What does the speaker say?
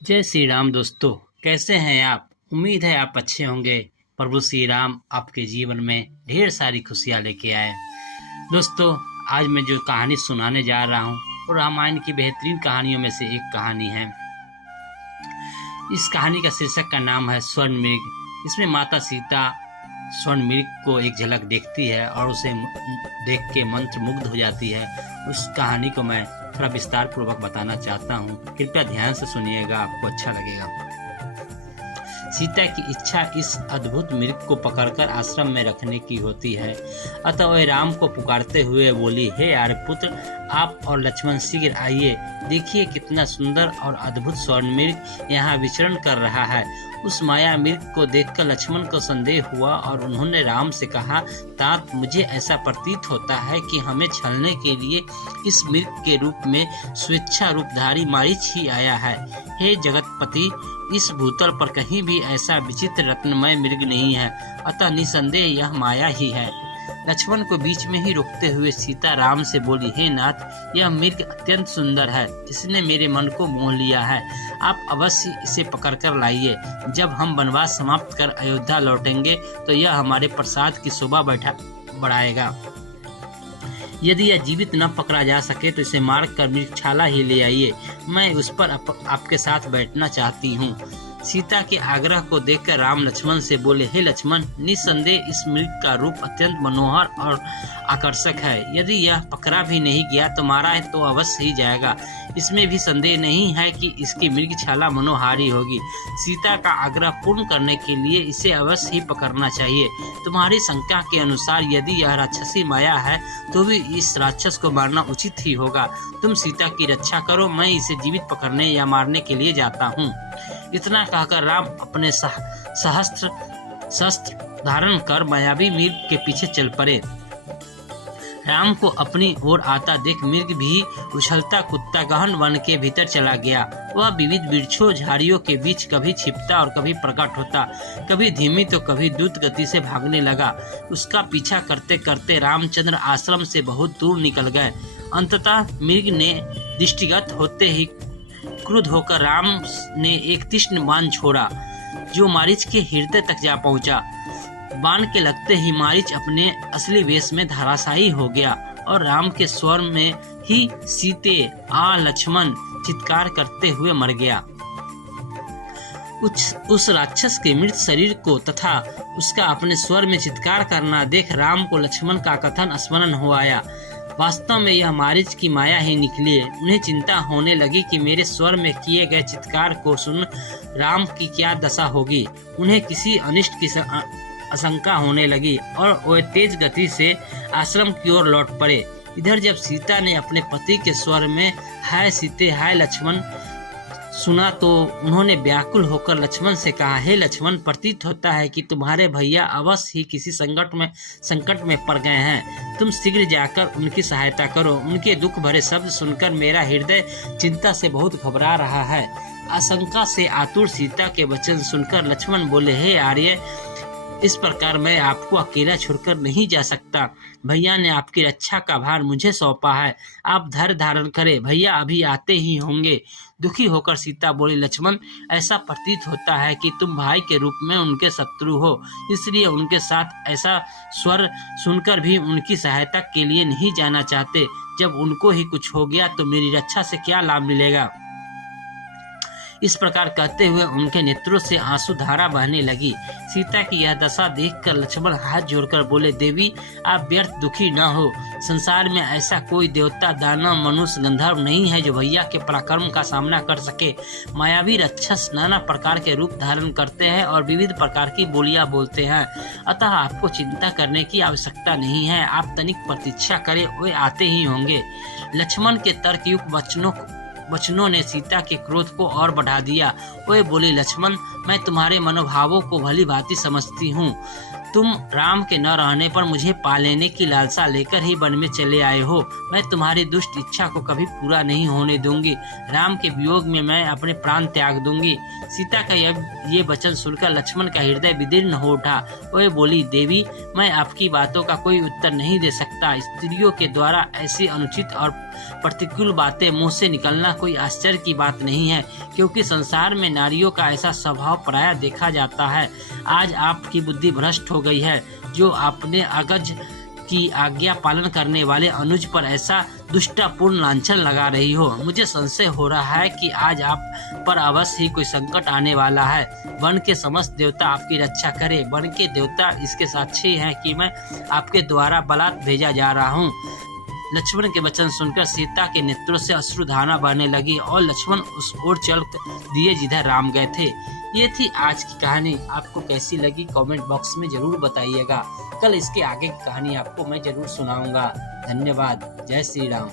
जय श्री राम दोस्तों, कैसे हैं आप। उम्मीद है आप अच्छे होंगे। प्रभु श्री राम आपके जीवन में ढेर सारी खुशियां लेके आए। दोस्तों, आज मैं जो कहानी सुनाने जा रहा हूँ वो रामायण की बेहतरीन कहानियों में से एक कहानी है। इस कहानी का शीर्षक का नाम है स्वर्ण मृग। इसमें माता सीता स्वर्ण मृग को एक झलक देखती है और उसे देख के मंत्र मुग्ध हो जाती है। उस कहानी को मैं थोड़ा विस्तार पूर्वक बताना चाहता हूँ, कृपया ध्यान से सुनिएगा, आपको अच्छा लगेगा। सीता की इच्छा इस अद्भुत मृग को पकड़कर आश्रम में रखने की होती है। अतः वह राम को पुकारते हुए बोली, हे आर्यपुत्र, आप और लक्ष्मण शीघ्र आइए। देखिए कितना सुंदर और अद्भुत स्वर्ण मृग यहाँ विचरण कर रहा है। उस माया मृग को देखकर लक्ष्मण को संदेह हुआ और उन्होंने राम से कहा, तात, मुझे ऐसा प्रतीत होता है कि हमें छलने के लिए इस मृग के रूप में स्वेच्छा रूपधारी मारीच ही आया है। हे जगतपति, इस भूतल पर कहीं भी ऐसा विचित्र रत्नमय मृग नहीं है, अतः निसंदेह यह माया ही है। लक्ष्मण को बीच में ही रोकते हुए सीता राम से बोली, हे नाथ, यह मृग अत्यंत सुंदर है, इसने मेरे मन को मोह लिया है। आप अवश्य इसे पकड़कर लाइए। जब हम वनवास समाप्त कर अयोध्या लौटेंगे तो यह हमारे प्रसाद की शोभा बढ़ाएगा। यदि यह जीवित न पकड़ा जा सके तो इसे मार कर मृगशाला ही ले आइए। मैं उस पर आपके साथ बैठना चाहती हूँ। सीता के आग्रह को देखकर राम लक्ष्मण से बोले, हे लक्ष्मण, निसंदेह इस मृग का रूप अत्यंत मनोहर और आकर्षक है। यदि यह पकड़ा भी नहीं गया तो मारा तो अवश्य ही जाएगा। इसमें भी संदेह नहीं है कि इसकी मृगशाला मनोहारी होगी। सीता का आग्रह पूर्ण करने के लिए इसे अवश्य ही पकड़ना चाहिए। तुम्हारी शंका के अनुसार यदि यह राक्षसी माया है तो भी इस राक्षस को मारना उचित ही होगा। तुम सीता की रक्षा करो, मैं इसे जीवित पकड़ने या मारने के लिए जाता हूँ। इतना कहकर राम अपने सहस्त्र शस्त्र धारण कर मायावी मृग के पीछे चल पड़े। राम को अपनी ओर आता देख मृग भी उछलता कूदता गहन वन के भीतर चला गया। वह विविध वृक्षों झाड़ियों के बीच कभी छिपता और कभी प्रकट होता, कभी धीमी तो कभी द्रुत गति से भागने लगा। उसका पीछा करते करते रामचंद्र आश्रम से बहुत दूर निकल गए। अंततः मृग ने दृष्टिगत होते ही क्रुद्ध होकर राम ने एक तीक्ष्ण बाण छोड़ा जो मारीच के हृदय तक जा पहुंचा। बाण के लगते ही मारीच अपने असली वेश में धराशायी हो गया और राम के स्वर में ही सीते आ लक्ष्मण चित्कार करते हुए मर गया। उस राक्षस के मृत शरीर को तथा उसका अपने स्वर में चित्कार करना देख राम को लक्ष्मण का कथन स्मरण हो आया। वास्तव में यह मारीच की माया ही निकली। उन्हें चिंता होने लगी कि मेरे स्वर में किए गए चित्कार को सुन राम की क्या दशा होगी। उन्हें किसी अनिष्ट की आशंका होने लगी और वे तेज गति से आश्रम की ओर लौट पड़े। इधर जब सीता ने अपने पति के स्वर में हाय सीते हाय लक्ष्मण सुना तो उन्होंने व्याकुल होकर लक्ष्मण से कहा, हे लक्ष्मण, प्रतीत होता है कि तुम्हारे भैया अवश्य ही किसी संकट में पड़ गए हैं। तुम शीघ्र जाकर उनकी सहायता करो। उनके दुख भरे शब्द सुनकर मेरा हृदय चिंता से बहुत घबरा रहा है। आशंका से आतुर सीता के वचन सुनकर लक्ष्मण बोले, हे आर्य, इस प्रकार मैं आपको अकेला छोड़कर नहीं जा सकता। भैया ने आपकी रक्षा का भार मुझे सौंपा है। आप धैर्य धारण करें, भैया अभी आते ही होंगे। दुखी होकर सीता बोली, लक्ष्मण, ऐसा प्रतीत होता है कि तुम भाई के रूप में उनके शत्रु हो, इसलिए उनके साथ ऐसा स्वर सुनकर भी उनकी सहायता के लिए नहीं जाना चाहते। जब उनको ही कुछ हो गया तो मेरी रक्षा से क्या लाभ मिलेगा। इस प्रकार कहते हुए उनके नेत्रों से आंसू धारा बहने लगी। सीता की यह दशा देखकर लक्ष्मण हाथ जोड़कर बोले, देवी, आप व्यर्थ दुखी न हो। संसार में ऐसा कोई देवता, दानव, मनुष्य, गंधर्व नहीं है जो भैया के पराक्रम का सामना कर सके। मायावी राक्षस नाना प्रकार के रूप धारण करते हैं और विविध प्रकार की बोलियां बोलते हैं, अतः आपको चिंता करने की आवश्यकता नहीं है। आप तनिक प्रतीक्षा करें, वे आते ही होंगे। लक्ष्मण के तर्कयुक्त वचनों ने सीता के क्रोध को और बढ़ा दिया। वह बोली, लक्ष्मण, मैं तुम्हारे मनोभावों को भली भांति समझती हूँ। तुम राम के न रहने पर मुझे पा लेने की लालसा लेकर ही वन में चले आए हो। मैं तुम्हारी दुष्ट इच्छा को कभी पूरा नहीं होने दूंगी। राम के वियोग में मैं अपने प्राण त्याग दूंगी। सीता का ये वचन सुनकर लक्ष्मण का हृदय विदीर्ण हो उठा। वह बोली, देवी, मैं आपकी बातों का कोई उत्तर नहीं दे सकता। स्त्रियों के द्वारा ऐसी अनुचित और प्रतिकूल बातें मुंह से निकलना कोई आश्चर्य की बात नहीं है, क्योंकि संसार में नारियों का ऐसा स्वभाव प्रायः देखा जाता है। आज आपकी बुद्धि भ्रष्ट हो गई है, जो आपने अगज की आज्ञा पालन करने वाले अनुज पर ऐसा दुष्टपूर्ण लांछन लगा रही हो। मुझे संशय हो रहा है कि आज आप पर अवश्य ही कोई संकट आने वाला है। वन के समस्त देवता आपकी रक्षा करे। वन के देवता इसके साक्षी हैं कि मैं आपके द्वारा बलात् भेजा जा रहा हूँ। लक्ष्मण के वचन सुनकर सीता के नेत्रों से अश्रुधारा बहने लगी और लक्ष्मण उस ओर चल दिए जिधर राम गए थे। ये थी आज की कहानी। आपको कैसी लगी कमेंट बॉक्स में जरूर बताइएगा। कल इसके आगे की कहानी आपको मैं जरूर सुनाऊंगा। धन्यवाद। जय श्री राम।